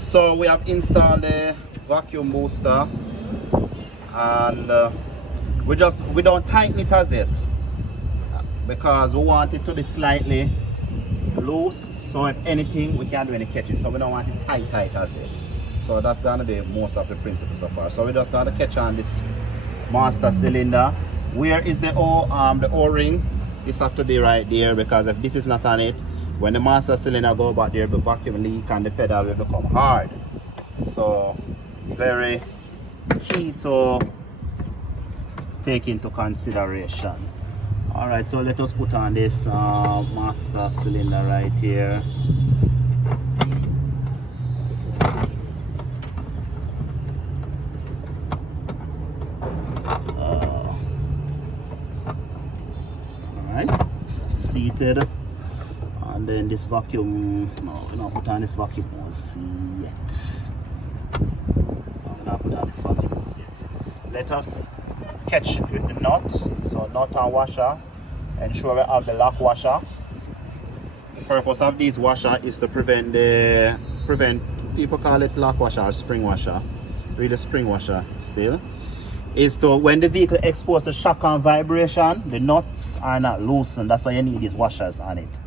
So we have installed the vacuum booster, and we don't tighten it as yet because we want it to be slightly loose, so if anything we can do any catching, so we don't want it tight as yet. So that's gonna be most of the principle so far. So we just gotta catch on this master cylinder. Where is the O-ring? This have to be right there, because if this is not on it, when the master cylinder go back there, the vacuum leak and the pedal will become hard. So very key to take into consideration. Alright, so let us put on this master cylinder right here. Alright, seated. And then this vacuum, no, we're not put on this vacuum hose yet. No, we're not put on this vacuum hose yet. Let us catch it with the nut. So nut and washer. Ensure we have the lock washer. The purpose of these washer is to prevent people call it lock washer or spring washer. Really spring washer still. Is to when the vehicle exposed to shock and vibration, the nuts are not loosened. That's why you need these washers on it.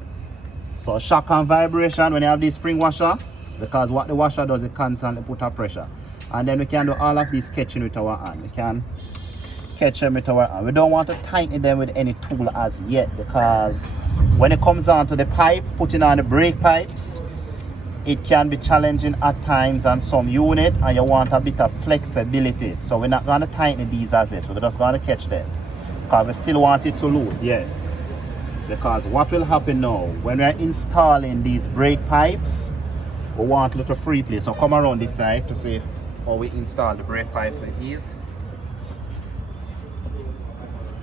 So shock and vibration when you have this spring washer, because what the washer does, it constantly put a pressure. And then we can do all of these catching with our hand. We can catch them with our hand. We don't want to tighten them with any tool as yet, because when it comes down to the pipe, putting on the brake pipes, it can be challenging at times on some unit, and you want a bit of flexibility. So we're not going to tighten these as yet. We're just going to catch them, because we still want it to loose, yes. Because what will happen now, when we're installing these brake pipes, we want a little free play. So come around this side to see how we install the brake pipe with ease.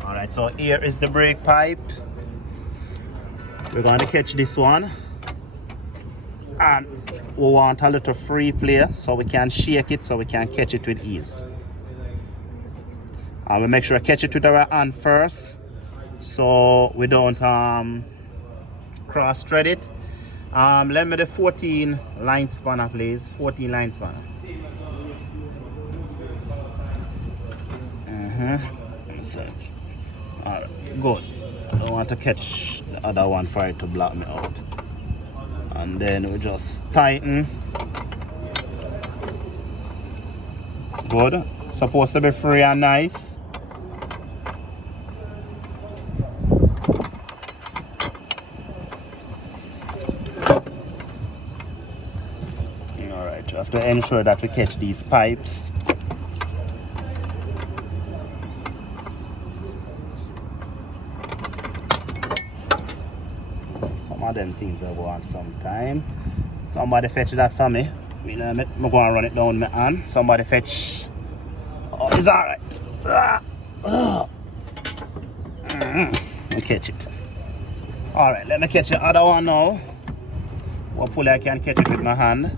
Alright, so here is the brake pipe. We're going to catch this one. And we want a little free play so we can shake it, so we can catch it with ease. And we make sure we catch it with our hand first, so we don't cross thread it. Lend me the 14 line spanner, please. 14 line spanner. One sec. Alright, good. I don't want to catch the other one for it to block me out. And then we just tighten. Good. Supposed to be free and nice. Alright, you have to ensure that we catch these pipes. Some of them things I want some time. Somebody fetch that for me. I'm going to run it down my hand. Somebody fetch. Oh, it's alright. I'll catch it. Alright, let me catch the other one now. Hopefully I can catch it with my hand.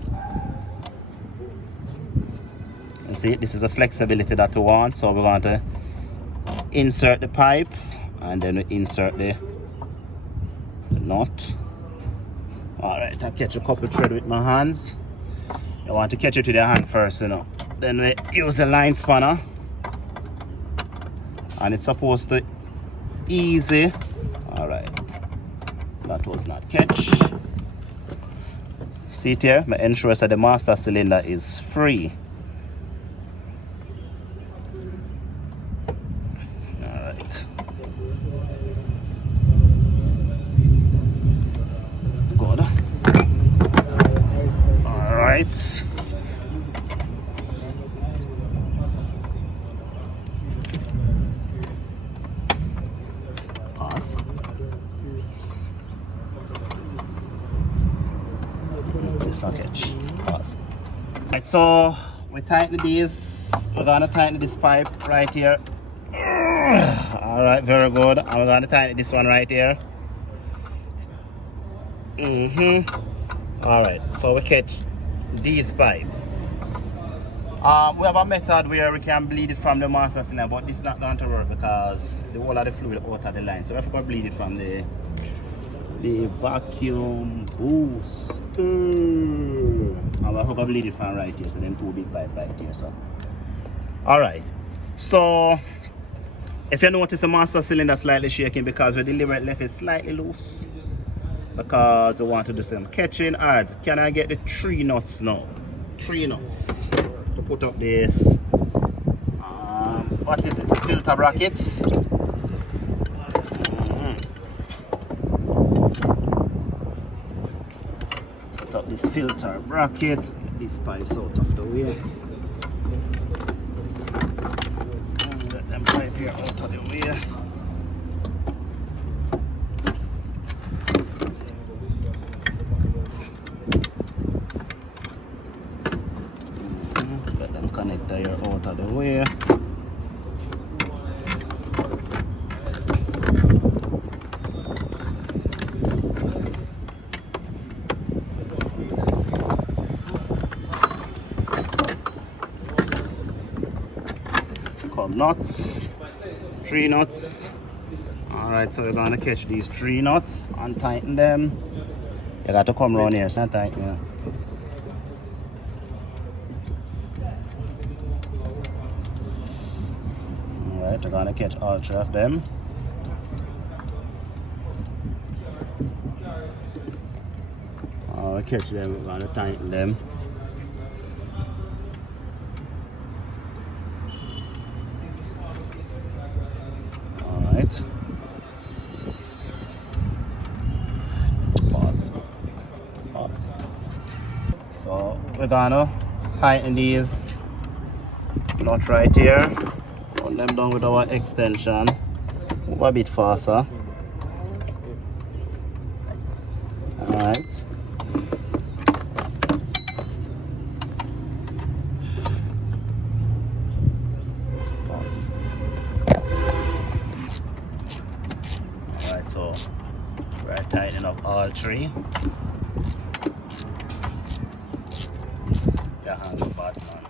You see, this is the flexibility that we want. So we're going to insert the pipe, and then we insert the nut. Alright, I'll catch a couple thread with my hands. You want to catch it with your hand first, you know. Then we use the line spanner. And it's supposed to easy. Alright. That was not catch. See it here? I ensure that the master cylinder is free. Alright. Good. Alright. Pause. It's not catch. Pause. Right, so we tighten these. We're gonna tighten this pipe right here. Alright, very good. And we're gonna tighten this one right here. Alright, so we catch these pipes. We have a method where we can bleed it from the master cylinder, but this is not going to work because the whole of the fluid out of the line. So we have to bleed it from the the vacuum booster. I forgot to bleed it from right here, so them two big pipe right here. So, all right. So, if you notice the master cylinder slightly shaking because we deliberately left it slightly loose because we want to do some catching. All right. Can I get the 3 nuts now? 3 nuts to put up this. What is this? A filter bracket. Put up this filter bracket. These pipes out of the way. And get them pipe here out of the way. Get them connector here out of the way. Nuts, 3 nuts. All right, so we're gonna catch these 3 nuts and tighten them. You got to come around here, so tighten. Yeah. All right, we're gonna catch all 3 of them. I'll catch them. We're gonna tighten them. Pause. So we're gonna tighten these nuts right here. Put them down with our extension. Move a bit faster. Alright. Pause. Alright, so we're tightening up all 3. Your hand up, bad man.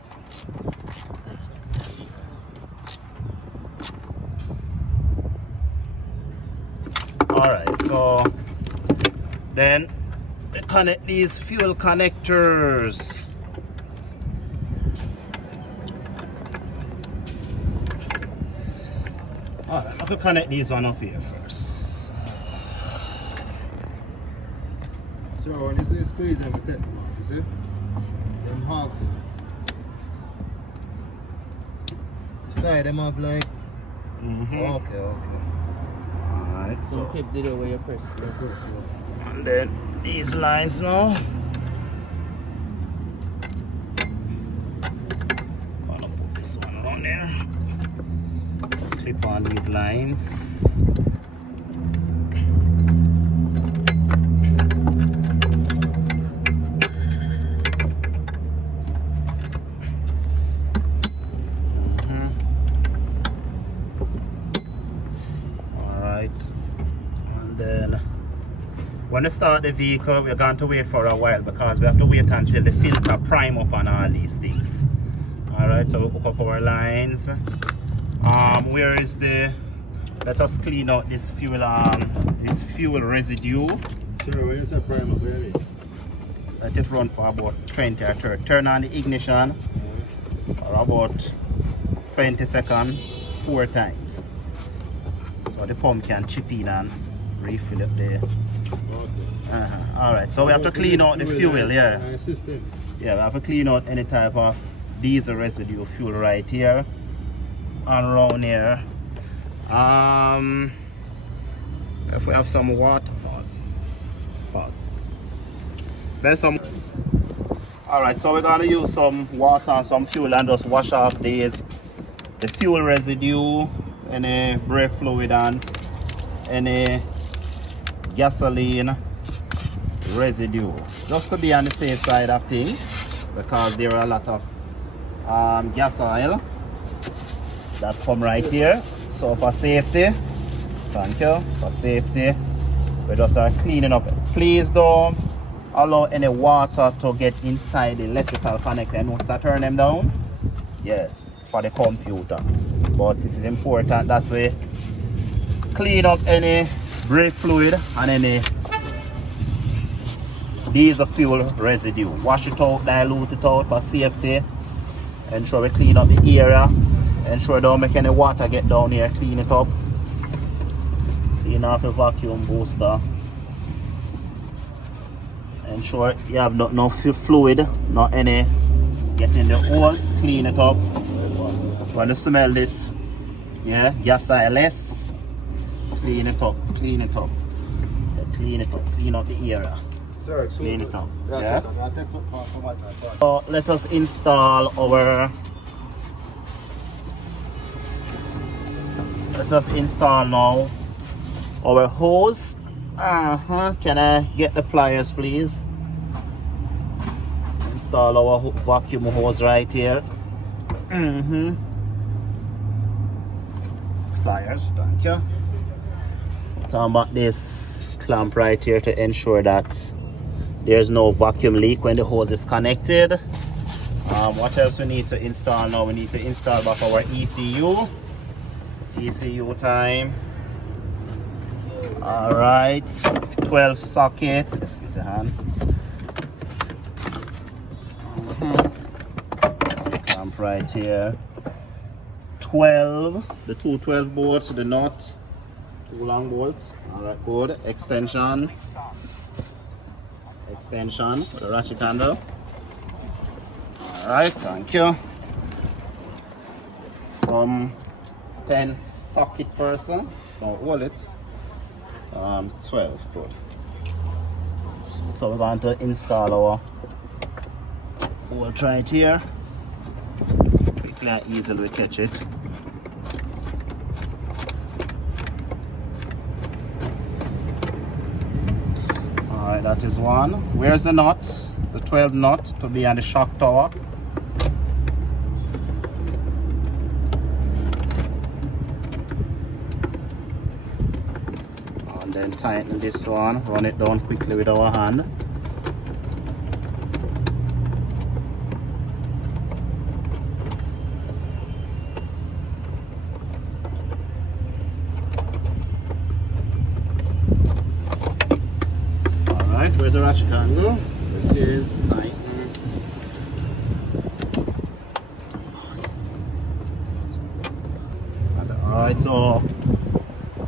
Alright, so then we connect these fuel connectors. Alright, I will connect these one up here first. So when you say squeeze them, take them off, you see? Them have side them have like okay. Alright, so keep the way you press. and then these lines now. Gonna put this one on there. Just clip on these lines. And then when we start the vehicle, we're going to wait for a while because we have to wait until the filter prime up on all these things. Alright, so we hook up our lines. Where is the, let us clean out this fuel residue. Sure, when you say prime up, where is it? Let it run for about 20 or 30. Turn on the ignition for about 20 seconds 4 times. So the pump can chip in and refill up the. Alright, so we have to clean out the fuel, yeah. Yeah, we have to clean out any type of diesel residue fuel right here and around here. If we have some water, pause. There's some. Alright, so we're gonna use some water and some fuel and just wash off the fuel residue, any brake fluid and any gasoline residue, just to be on the safe side of things, because there are a lot of gas oil that come right here. So for safety, thank you, for safety, we just are cleaning up. Please don't allow any water to get inside the electrical connector. Notice I turn them down, yeah, for the computer. But it is important that we clean up any brake fluid and any diesel fuel residue. Wash it out, dilute it out for safety. Ensure we clean up the area. Ensure don't make any water get down here. Clean it up. Clean off the vacuum booster. Ensure you have no fluid, not any get in the holes. Clean it up. When you smell this, yeah, gas oil less. Clean it up. Clean it up. Clean it up. Clean up the area. Sir, Clean it up. Yes. Yes. I'll take some part from my time. So let us install our. Let us install now our hose. Can I get the pliers, please? Install our vacuum hose right here. Pliers, thank you. Talking about this clamp right here to ensure that there's no vacuum leak when the hose is connected. What else we need to install now? We need to install back our ECU. ECU time. All right, 12 socket. Excuse the hand. Clamp right here. 12. The two 12 bolts, the nut, two long bolts. All right, good. Extension with the ratchet handle. All right, thank you. 10 socket person. Don't hold it. 12, good. So we're going to install our bolt right here. Quickly and easily we catch it. Alright, that is one. Where's the nut? The 12 nut to be on the shock tower. And then tighten this one, run it down quickly with our hand. Alright, where's the ratchet handle? It is tightened. Alright, so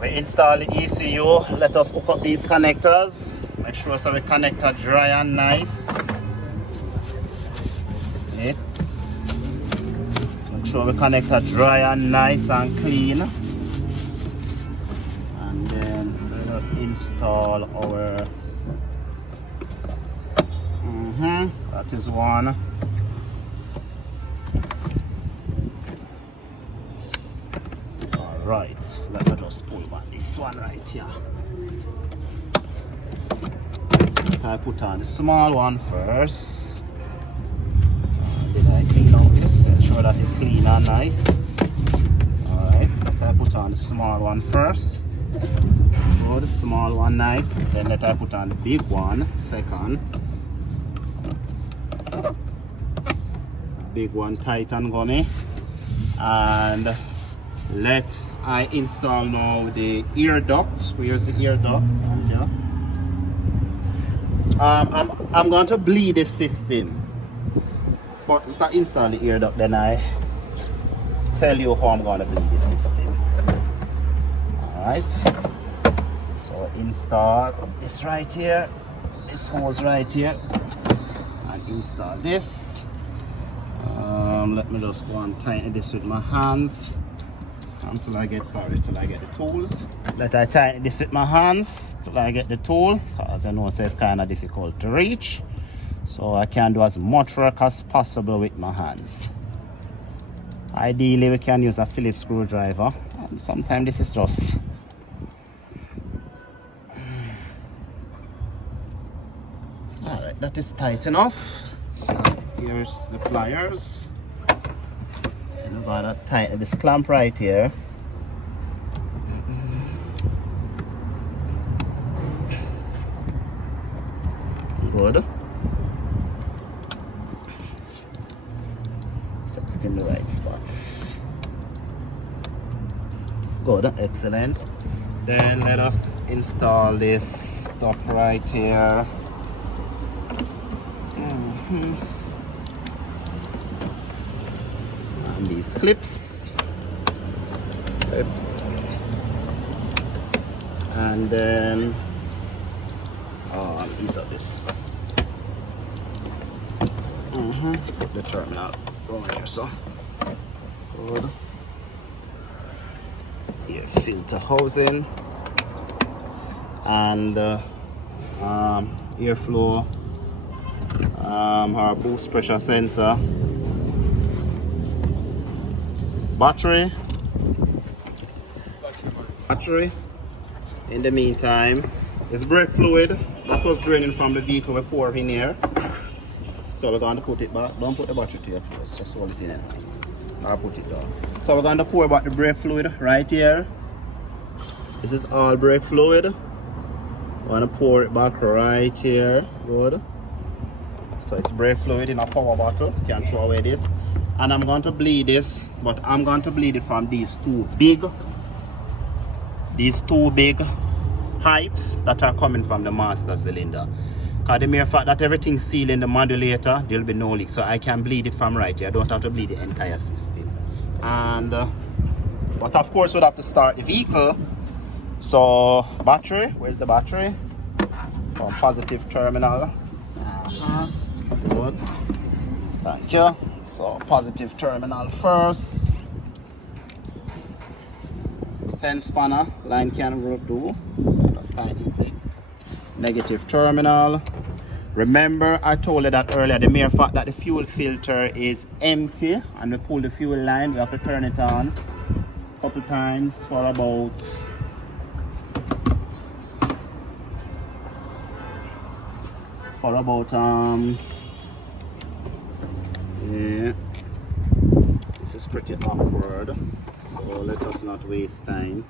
we install the ECU. Let us hook up these connectors. Make sure so the connector dry and nice. See it? Make sure the connector dry and nice and clean. And then let us install our that is one. Alright, let me just pull back this one right here. I put on the small one first. Then I clean out this, ensure that it's clean and nice. Alright, I put on the small one first. Good, small one nice. Then let I put on the big one second. Big one tight and gunny. And let I install now the ear duct. Where's the ear duct? Yeah. I'm going to bleed the system, but if I install the ear duct, then I tell you how I'm going to bleed the system. Alright, so install this right here, this hose right here, and install this. Let me just go and tighten this with my hands until I get the tools. Let I tighten this with my hands till I get the tool, because I know it's kind of difficult to reach, so I can do as much work as possible with my hands. Ideally we can use a Phillips screwdriver, and sometimes this is just alright, that is tight enough. Here's the pliers. And we're gonna tighten this clamp right here. Good. Set it in the right spot. Good, excellent. Then let us install this stuff right here. these clips. And then ease up this. The terminal going here, so good. Here, filter housing and airflow, our boost pressure sensor, battery. In the meantime, is brake fluid that was draining from the vehicle. We pour in here, so we're going to put it back. Don't put the battery to your place, just hold it in. I'll put it down. So we're going to pour back the brake fluid right here. This is all brake fluid. We're going to pour it back right here. Good. So it's brake fluid in a power bottle. You can throw away this. And I'm going to bleed this, but I'm going to bleed it from these two big pipes that are coming from the master cylinder. Because the mere fact that everything's sealed in the modulator, there'll be no leak. So I can bleed it from right here. I don't have to bleed the entire system. And but of course we'll have to start the vehicle. So battery, where's the battery? From positive terminal. Good. Thank you. So positive terminal first. 10 spanner, line can go through. Just tighten it. Negative terminal. Remember, I told you that earlier, the mere fact that the fuel filter is empty and we pull the fuel line, we have to turn it on a couple times for about yeah, this is pretty awkward, so let us not waste time.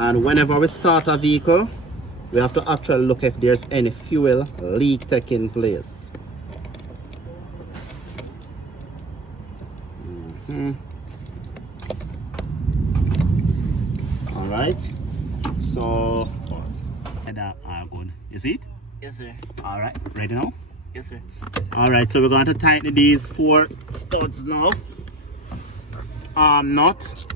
And whenever we start a vehicle, we have to actually look if there's any fuel leak taking place. All right. So, pause. Good. You see it? Yes, sir. All right. Ready now? Yes, sir. All right. So we're going to tighten these 4 studs now. Nut.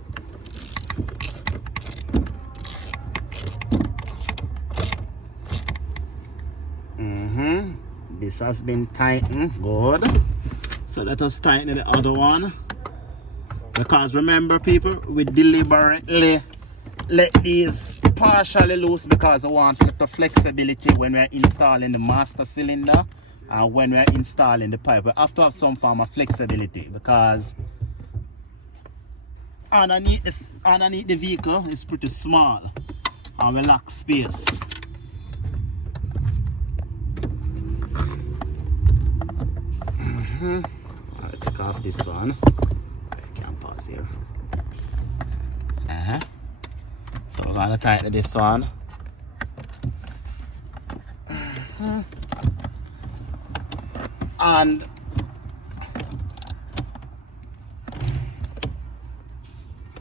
This has been tightened. Good. So let us tighten the other one, because remember people, we deliberately let these partially loose because I want the flexibility when we're installing the master cylinder and when we're installing the pipe. We have to have some form of flexibility because underneath the vehicle is pretty small and we lack space. I'll take off this one. I can't pause here. So we're gonna tighten this one. And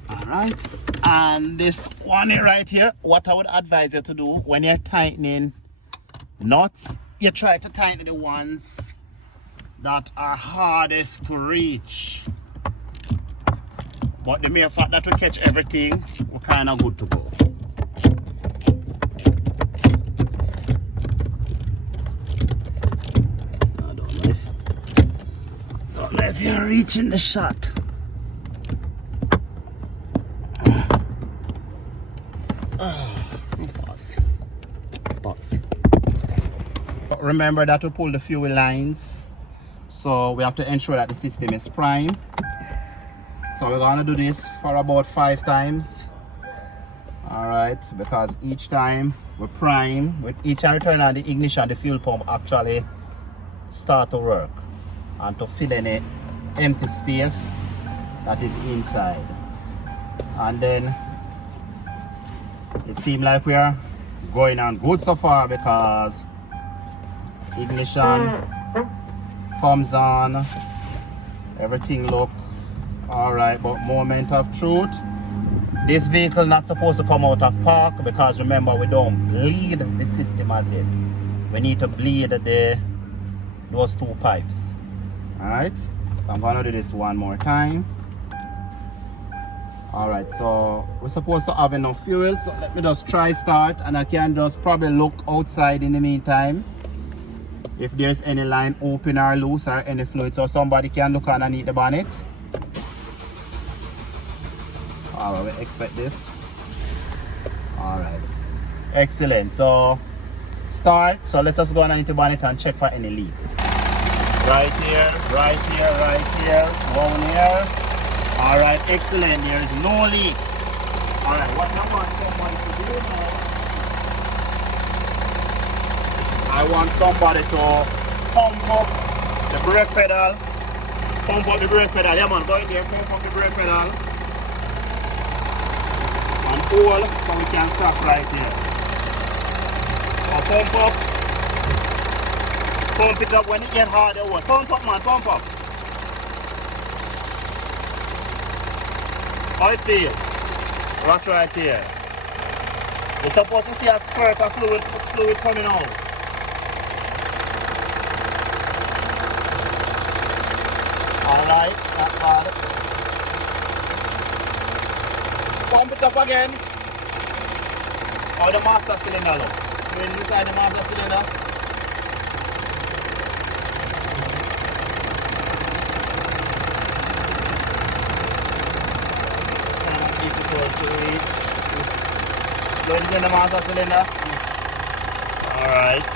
alright, and this one right here, what I would advise you to do when you're tightening nuts, you try to tighten the ones that are hardest to reach. But the mere fact that we catch everything, we're kind of good to go. I don't know if you're reaching the shot. Pause. But remember that we pull the fuel lines, so we have to ensure that the system is prime. So we're gonna do this for about 5 times. Alright, because each time we prime, with each time we turn on the ignition, the fuel pump actually start to work and to fill any empty space that is inside. And then it seems like we are going on good so far, because ignition comes on. Everything look all right, but moment of truth. This vehicle not supposed to come out of park because remember we don't bleed the system as it. We need to bleed those two pipes. Alright, so I'm gonna do this one more time. Alright, so we're supposed to have enough fuel, so let me just try start and I can just probably look outside in the meantime if there's any line open or loose or any fluid, so somebody can look underneath the bonnet. Alright, we expect this. Alright, excellent. So start, so let us go underneath the bonnet and check for any leak. Right here, right here, right here, down here. Alright, excellent, there is no leak. Alright, what I want somebody to do now, I want somebody to pump up the brake pedal. Pump up the brake pedal, yeah man, go in there, pump up the brake pedal. And hold so we can stop right here. So pump up. Pump it up when it gets harder. Pump up man, pump up. How it feel? Watch right here. You're supposed to see a squirt of fluid coming out. Alright, not bad. Pump it up again. How the master cylinder look? Where is inside the master cylinder? Keep it going to it. Where is in the master cylinder? Yes. Alright.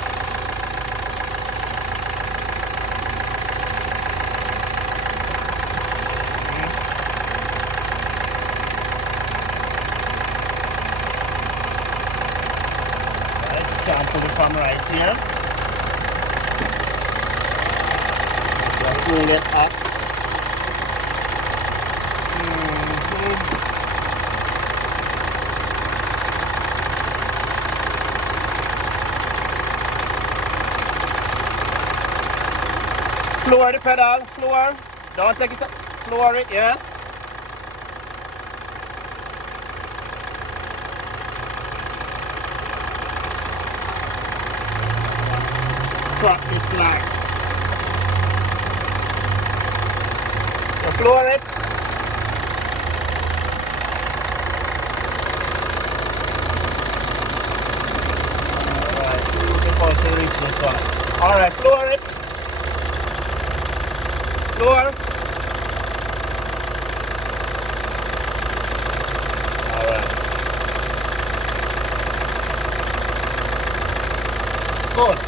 Can put it from right here. Just swing it up. Floor the pedal, floor. Don't take it up. Floor it, yes. Drop this line. So floor it. Alright, before to reach this one. Alright, floor it. Floor. Alright. Good.